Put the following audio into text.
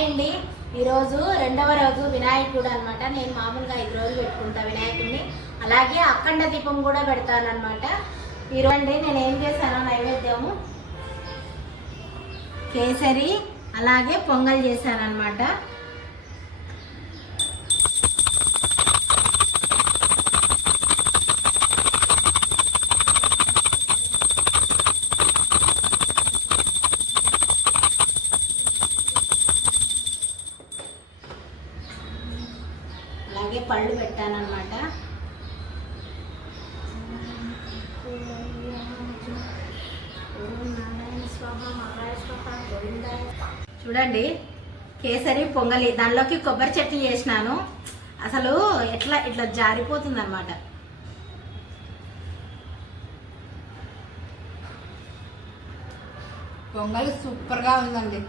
Hi అండి. ఈరోజు రెండవ రోజు వినాయకుడు అనమాట. నేను మామూలుగా 5 రోజులు పెట్టుకుంటా వినాయకుడిని. అలాగే అఖండ దీపం కూడా పెడతానమాట. ఈరోజు అండి నేను ఏం చేశానో నైవేద్యము కేసరి అలాగే పొంగల్ చేశానమాట. అలాగే పళ్ళు పెట్టానమాట. చూడండి కేసరి పొంగలి, దానిలోకి కొబ్బరి చట్నీ చేసినాను. అసలు ఇట్లా జారిపోతుంది అనమాట. పొంగల్ సూపర్గా ఉందండి.